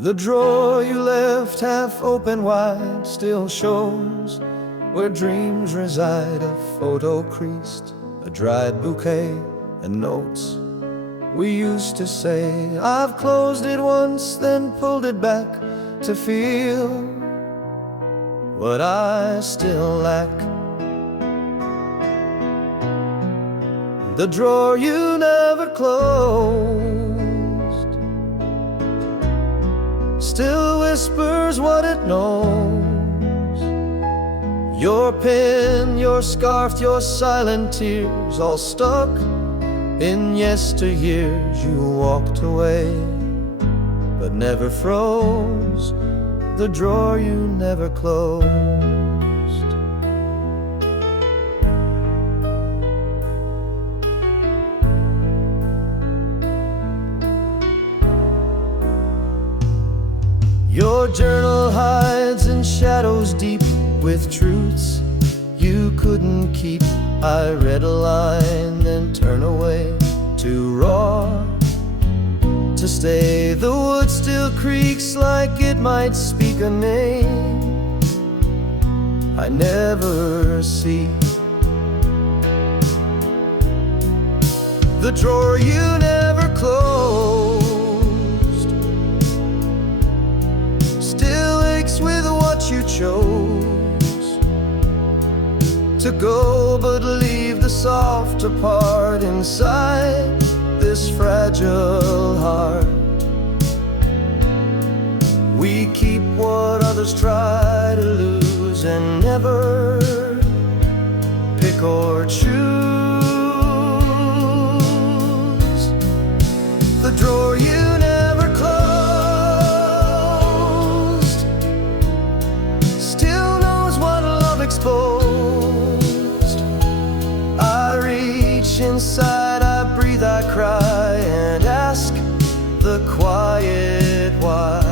The drawer you left half open wide still shows where dreams reside. A photo creased, a dried bouquet, and notes we used to say. I've closed it once, then pulled it back to feel what I still lack. The drawer you never closed still whispers what it knows. Your pen, your scarf, your silent tears, all stuck in yesteryears. You walked away, but never froze the drawer you never closed. Your journal hides in shadows deep with truths you couldn't keep. I read a line, then turn away, too raw to stay. The wood still creaks like it might speak a name I never see. The drawer you never closed still aches with what you chose to go, but leave the softer part inside this fragile heart. We keep what others try to lose and never pick or choose. The drawer you never closed still knows what love exposed. I reach inside, I breathe, I cry, and ask the quiet why.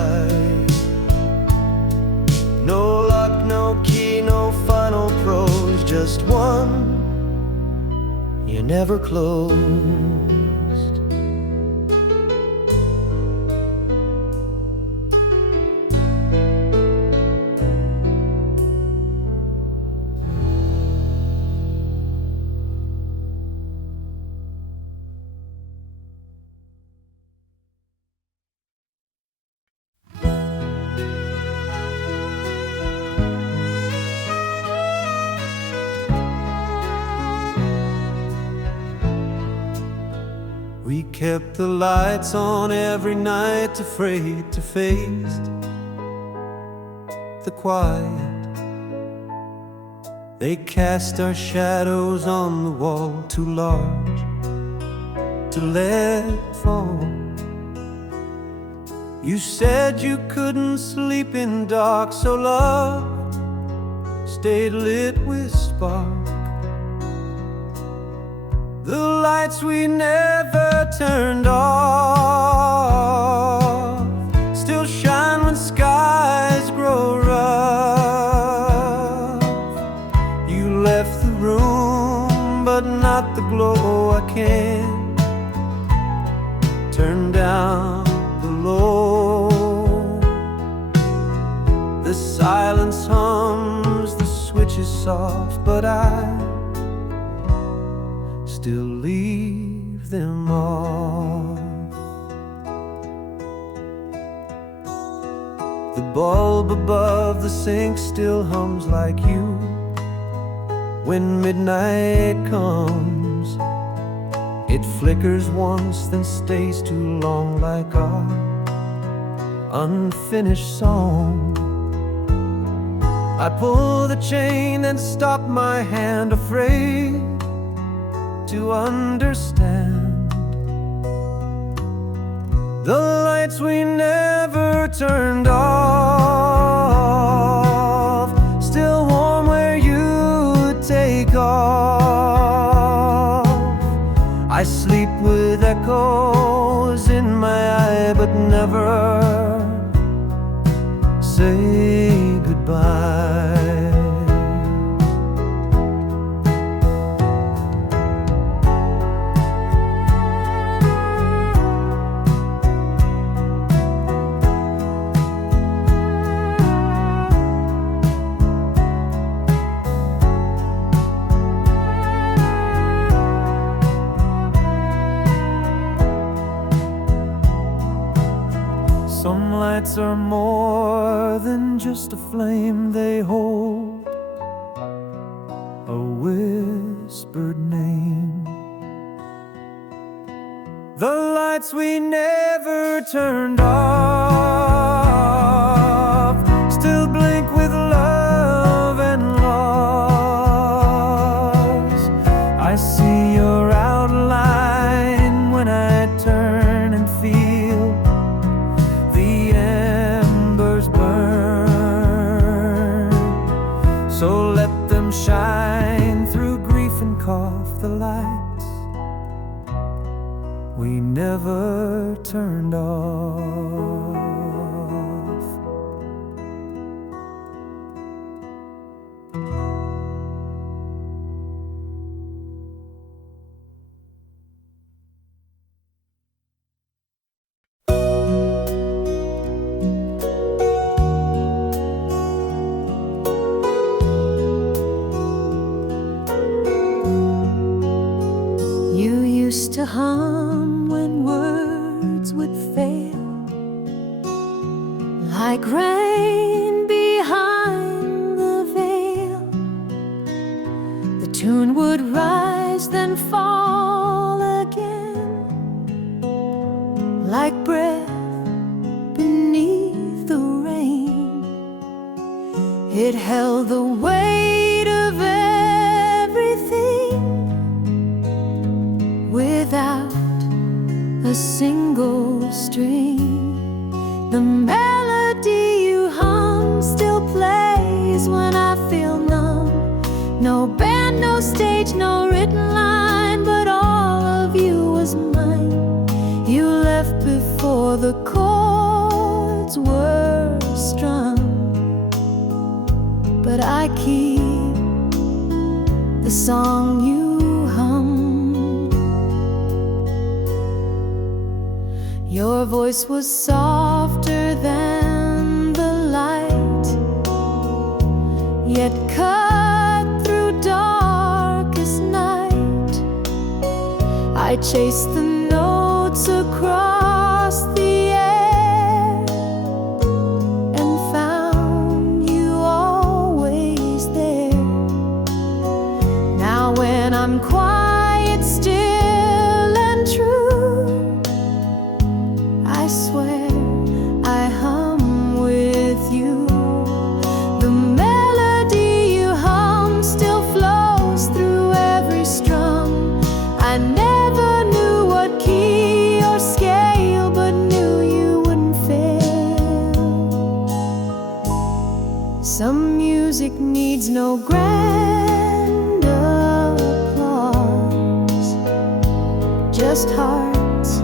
No lock, no key, no final prose, just one you never closed. We kept the lights on every night, afraid to face the quiet. They cast our shadows on the wall, too large to let fall. You said you couldn't sleep in dark, so love stayed lit with spark. The lights we never turned off still shine when skies grow rough. You left the room, but not the glow. I can't turn down below. The silence hums, the switch is soft, but I still leave them off. The bulb above the sink still hums like you. When midnight comes, it flickers once, then stays too long, like our unfinished song. I pull the chain and stop my hand, afraid to understand. The lights we never turned off still warm where you take off. I sleep with echoes in my eye, but never say goodbye. than just a flame, they hold a whispered name. The lights we never turned off still blink with love and loss. I see your outline when I turn and feel the embers burn. So let them shine through grief and cough the lights we never turned off. You used to hum when words would fail, like rain behind the veil. The tune would rise then fall again, like breath beneath the rain. It held the weight of everything without a single string. The melody you hum still plays when I feel numb. No band, no stage, no written line, but all of you was mine. You left before the chords were strung, but I keep the song you hum. Your voice was softer than the light, yet cut through darkest night. I chased the notes across the air and found you always there. Now when I'm quiet, still and true, I swear I hum with you. The melody you hum still flows through every strum. I never knew what key or scale, but knew you wouldn't fail. Some music needs no grand applause, just hearts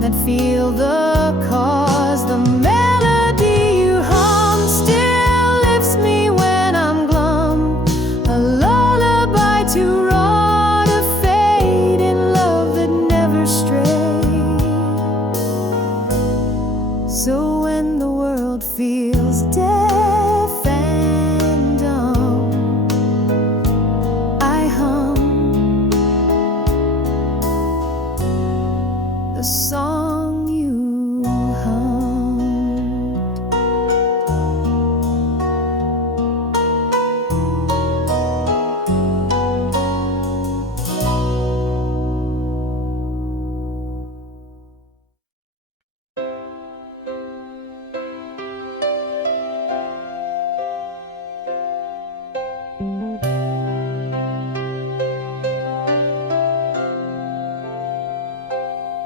that feel the cause. The melody you hum still lifts me when I'm glum, a lullaby too raw to fade in love that never strayed. So when the world feels deaf and dumb, I hum the song you hummed.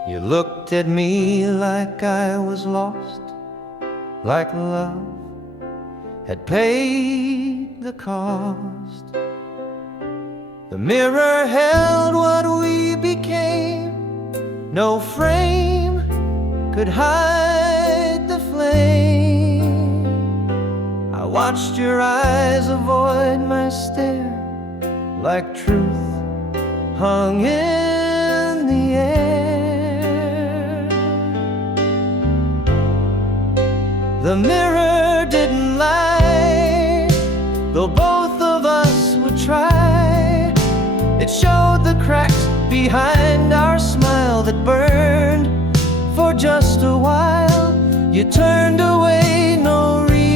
You looked at me like I was lost, like love had paid the cost. The mirror held what we became, no frame could hide the flame. I watched your eyes avoid my stare, like truth hung in the air. The mirror didn't lie, though both of us would try. It showed the cracks behind our smile that burned for just a while. You turned away, no reason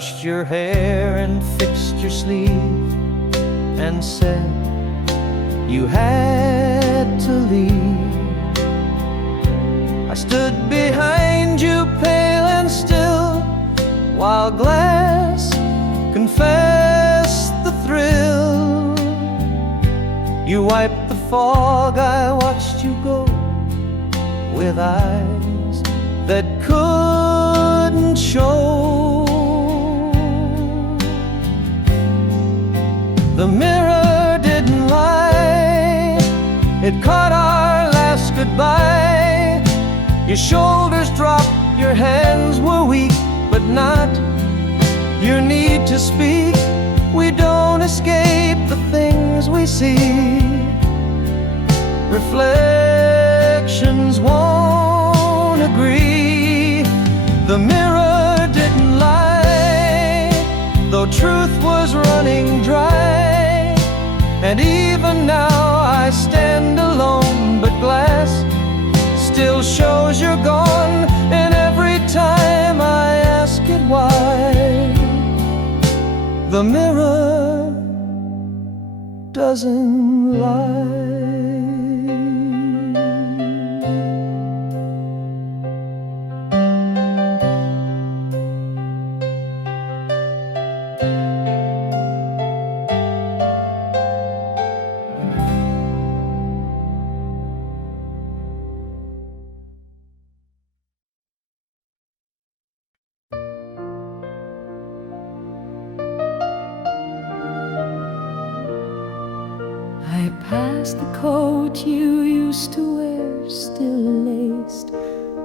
brushed your hair and fixed your sleeve, and said you had to leave. I stood behind you, pale and still, while glass confessed the thrill. You wiped the fog, I watched you go, with eyes that couldn't show. The mirror didn't lie, it caught our last goodbye. Your shoulders dropped, your hands were weak, but not your need to speak. We don't escape the things we see. Reflections won't agree. The mirror didn't lie, though truth was running dry. And even now I stand alone, but glass still shows you're gone. And every time I ask it why, the mirror doesn't lie. I passed the coat you used to wear, still laced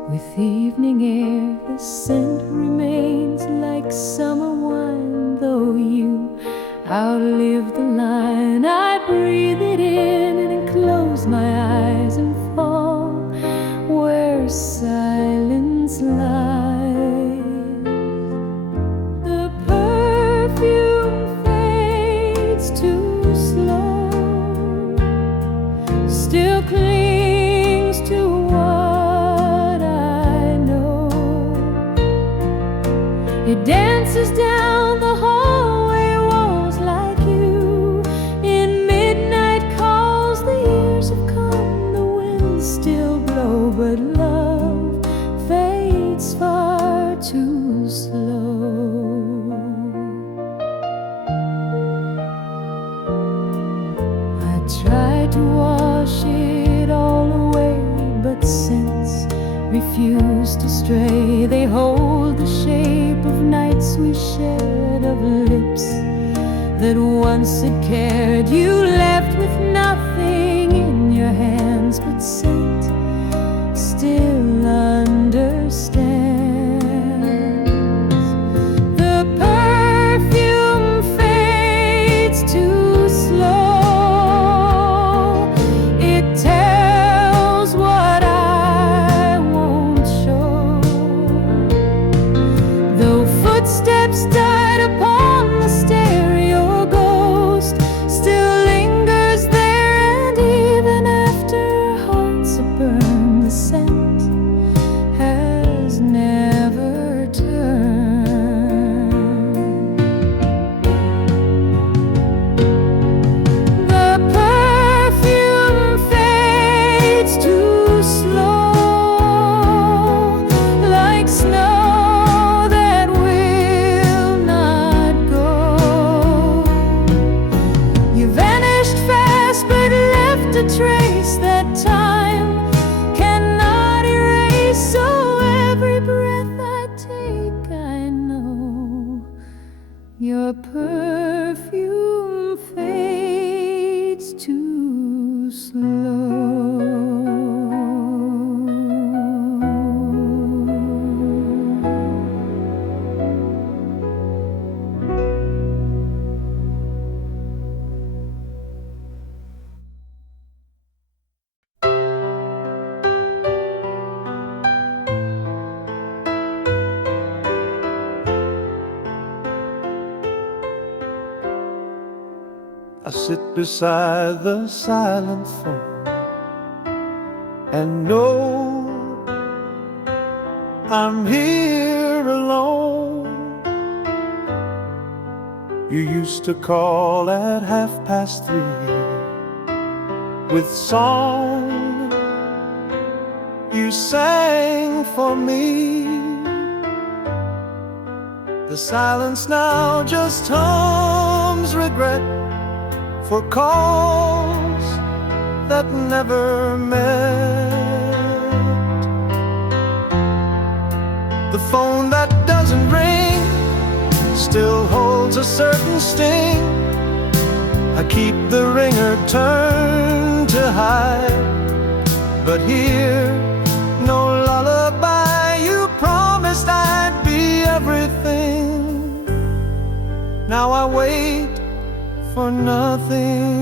with evening air. The scent remains like summer wine, though you outlived the line. I breathe it in and close my eyes and fall where silence lies. The perfume fades too slow, still clings to what I know. It dances down the hallway walls like you. In midnight calls, the years have come, the winds still blow, but love fades far too slow. I tried to wash it all away, but scents refuse to stray. They hold the shape of nights we shared, of lips that once had cared. You left with nothing in your hands but scent still understands. The perfume fades too slow. It tells what I won't show. Though footsteps died upon the stair, your ghost still lingers there. And even after our hearts are burned, the scent has never turned. The perfume fades too slow, like snow that will not go. You vanished fast but left a trace that time cannot erase. So every breath I take, I know your perfume fades too slow. I sit beside the silent phone and know I'm here alone. You used to call at 3:30 with song you sang for me. The silence now just hums regret for calls that never met. The phone that doesn't ring still holds a certain sting. I keep the ringer turned to hide, but here, no lullaby. You promised I'd be everything. Now I wait for nothing.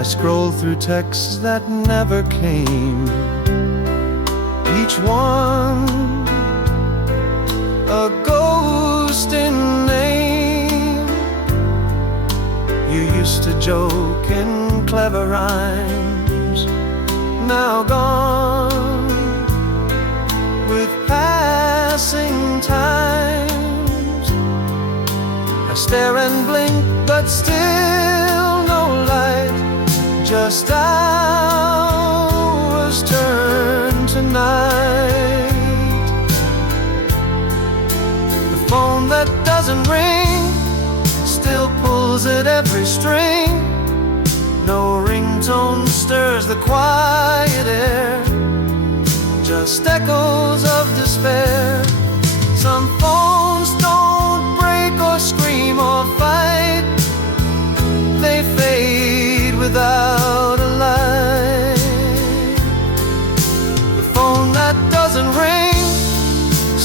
I scroll through texts that never came, each one a ghost in name. You used to joke in clever rhymes, now gone with passing times. I stare and blink, but still no light. Just hours turn to night. The phone that doesn't ring still pulls at every string. No ringtone stirs the quiet air, just echoes of despair. Some phones don't break or scream or fight, they fade without a light. The phone that doesn't ring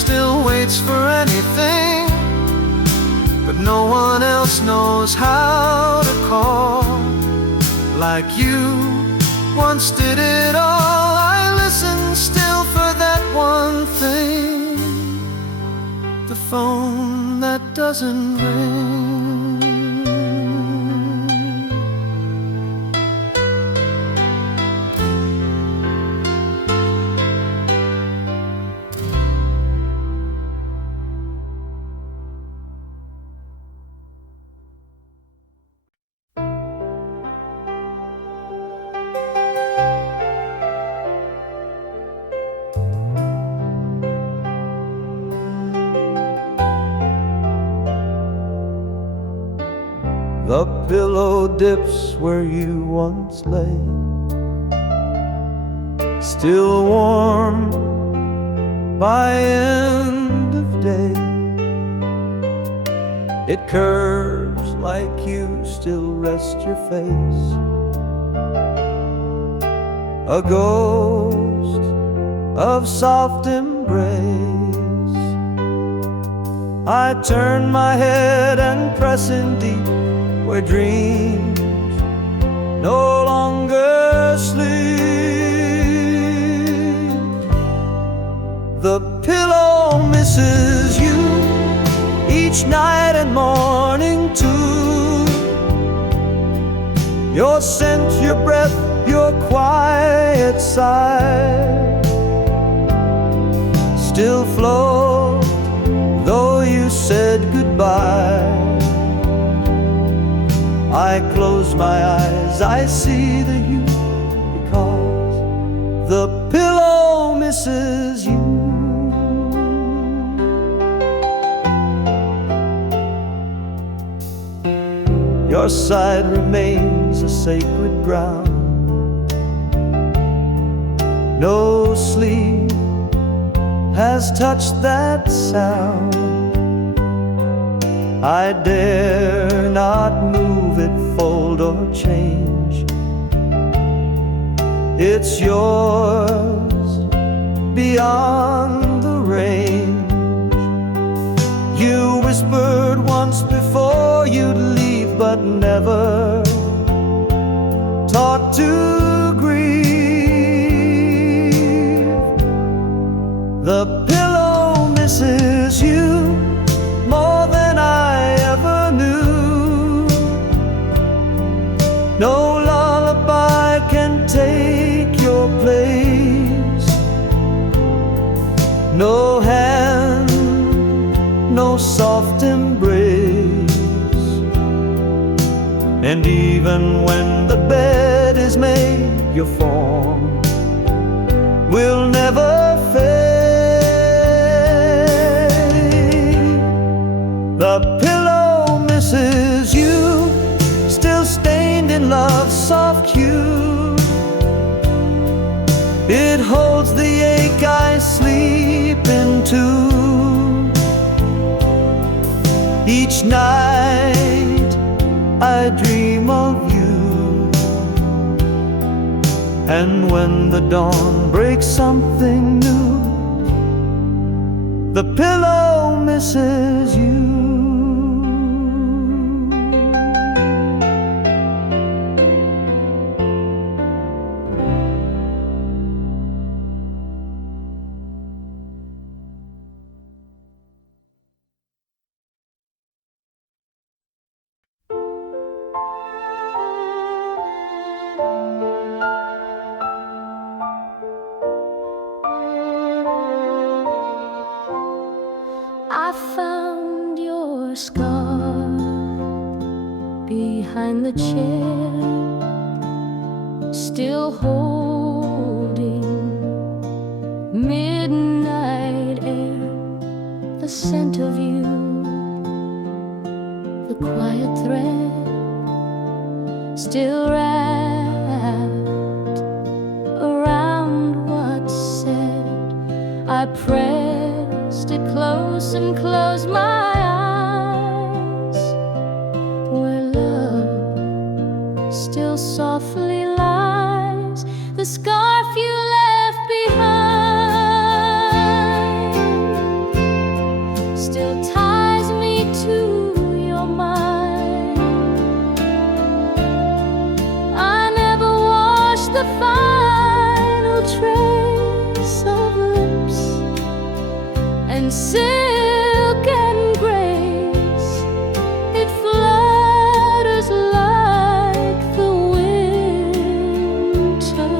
still waits for anything, but no one else knows how to call like you once did it all. I listen still for that one thing, the phone that doesn't ring. The pillow dips where you once lay, still warm by end of day. It curves like you still rest your face, a ghost of soft embrace. I turn my head and press in deep where dreams no longer sleep. The pillow misses you each night and morning too. Your scent, your breath, your quiet sigh still float, though you said goodbye. I close my eyes, I see the you, because the pillow misses you. Your side remains a sacred ground. No sleep has touched that sound. I dare not move it, fold or change. It's yours beyond the range. You whispered once before you'd leave, but never taught to grieve. The pillow misses you more than I ever knew. No lullaby can take your And when the bed is made, your form will never fade. The pillow misses you, still stained in love's soft hue. It holds the ache I sleep into. Each night I dream of you, and when the dawn breaks something new, the pillow misses you. I found your scar behind the chair, still holding midnight air, the scent of you, the quiet thread, still wrapped around what's said. I pressed it close and closed my eyes, where love still softly lies, the scarf you left behind still ties me to your mind. I never washed the final trace of lips and silk and grace. It flutters like the winter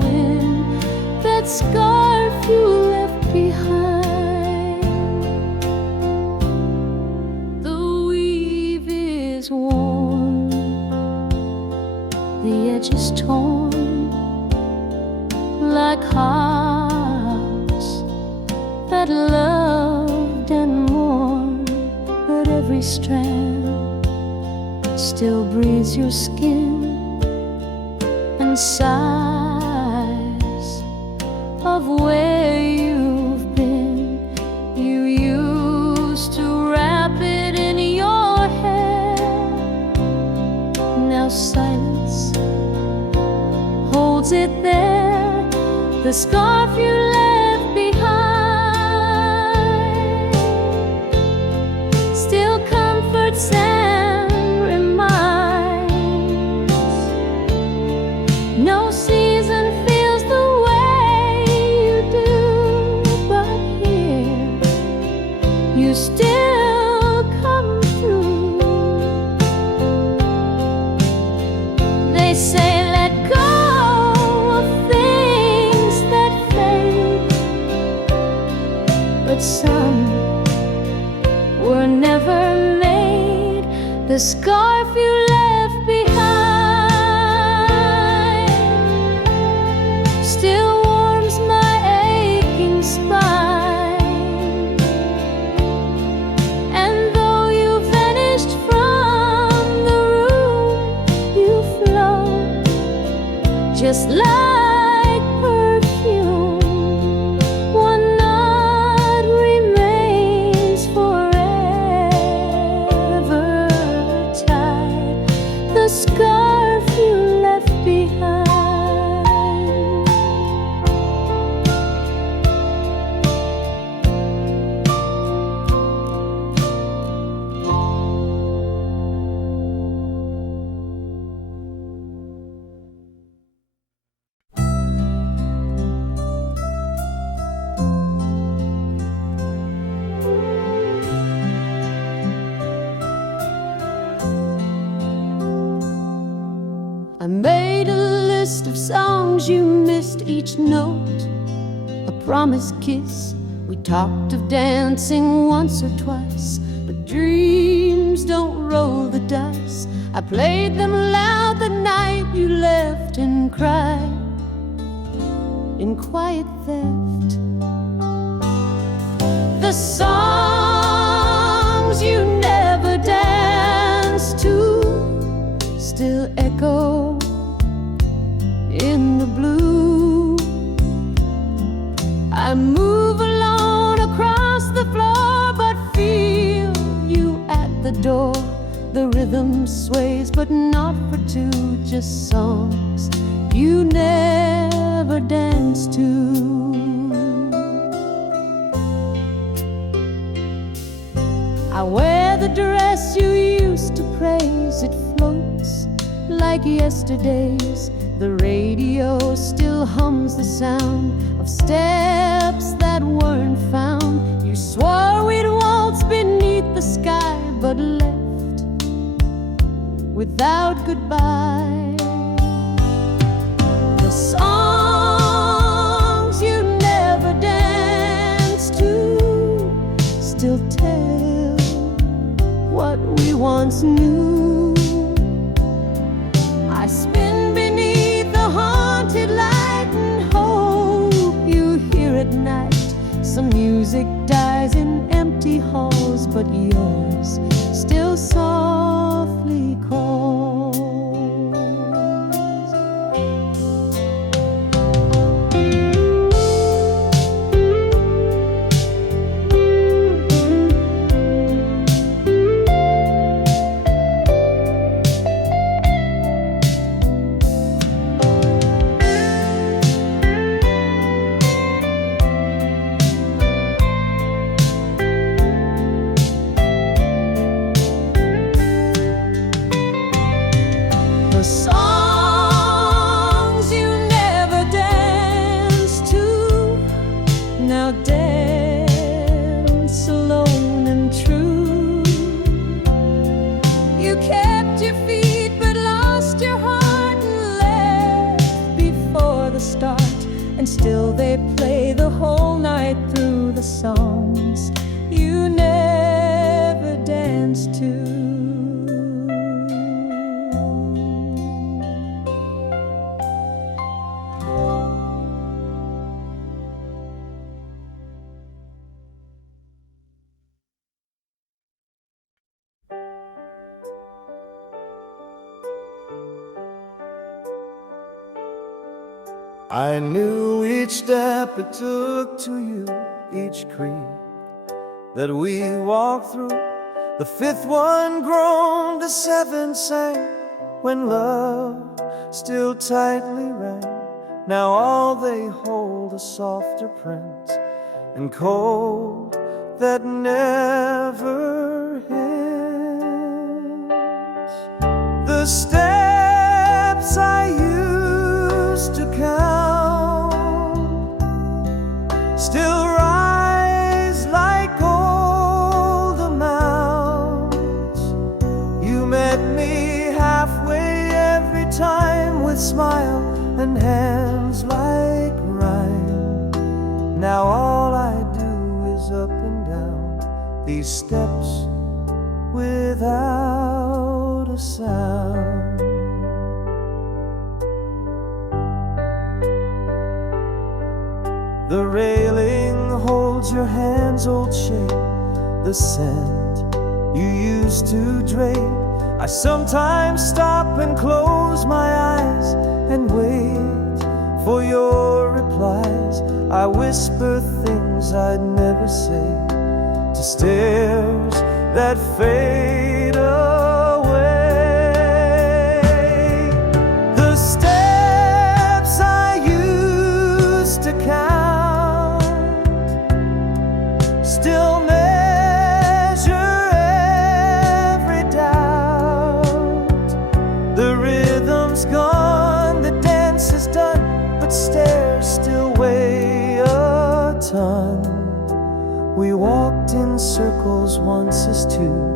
wind, that scarf you left behind. The weave is worn, the edge is torn, like hearts that loved and mourned, but every strand still breathes your skin and sighs of where you've been. You used to wrap it in your hair, now silence holds it there, the scarf you left behind still comforts and reminds. No season feels the way you do, but here you still come through. They say let go of things that fade, but some were never made. The scarf you left behind still warms my aching spine, and though you vanished from the room, you float just like perfume. One knot remains forever tied, the scarf you left behind. I made a list of songs you missed each note, a promised kiss. We talked of dancing once or twice, but dreams don't roll the dice. I played them loud the night you left and cried in quiet theft. The songs you never danced to still echo in the blue. I move alone across the floor, but feel you at the door. The rhythm sways, but not for two, just songs you never danced to. I wear the dress you used to praise. It floats like yesterday's. The radio still hums the sound of steps that weren't found. You swore we'd waltz beneath the sky, but left without goodbye. The songs you never danced to still tell what we once knew. I spin beneath the haunted light and hope you hear at night. Some music dies in empty halls, but yours still softly calls. The songs you never danced to now dance alone and true. You kept your feet but lost your heart and left before the start. And still they play the whole night through the songs you never danced to. I knew each step it took to you, each creek that we walked through. The fifth one groaned, the seventh sang, when love still tightly rang. Now all they hold a softer print and cold that never ends. The steps I used to count still rise like old amounts. You met me halfway every time with smile and hands like rhyme. Now all I do is up and down these steps without a sound. The railing holds your hand's old shape, the scent you used to drape. I sometimes stop and close my eyes and wait for your replies. I whisper things I'd never say to stares that fade away. The steps I used to count still measure every doubt. The rhythm's gone, the dance is done, but stairs still weigh a ton. We walked in circles once as two,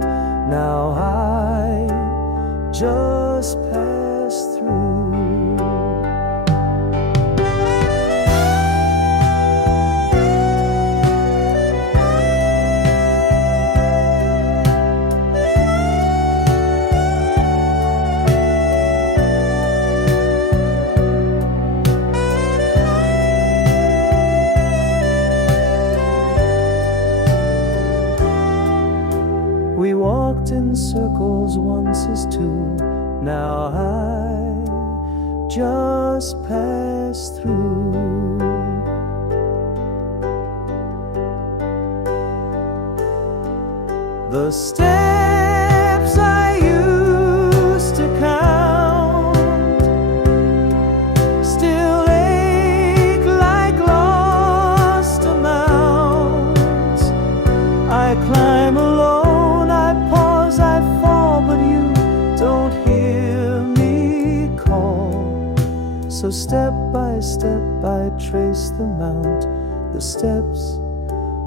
now I just pass through. Now I just pass through. The steps I used to count still ache like lost amounts. I climb alone, I pause, I fall, but you don't hear me call. So step by step I trace the mount, the steps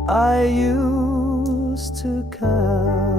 I used to count.